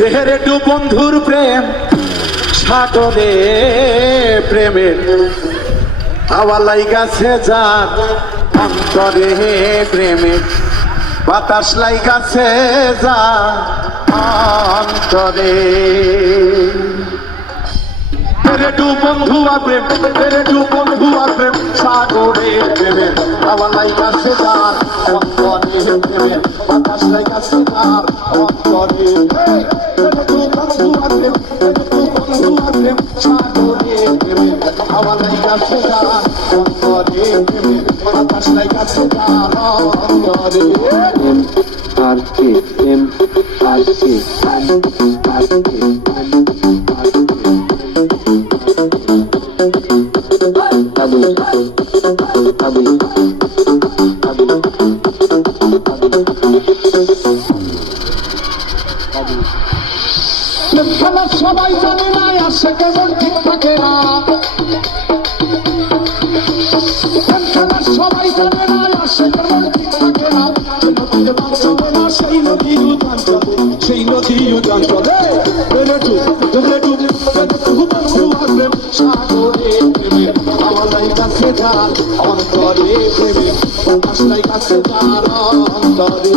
একটু বন্ধুর প্রেম সাগরে প্রেমের হাওয়া লাইগাছে যার অন্তরে প্রেমের বাতাস লাইগাছে যার অন্তরে একটু বন্ধু প্রেম একটু বন্ধু প্রেম সাগরে প্রেমের হাওয়া লাইগাছে যার অন্তরে প্রেমের বাতাস লাইগাছে যার অন্তরে সবাই জানে না আসে কেমন ঠিক থাকে না সবাই জানে না আসে কেমন ঠিক থাকে না সেই নদী উদান চলে সেই নদী উদান চলে সাগরে প্রেমে আমার কাছে যার অন্তরে প্রেমে বাতাস কাছে যার অন্তরে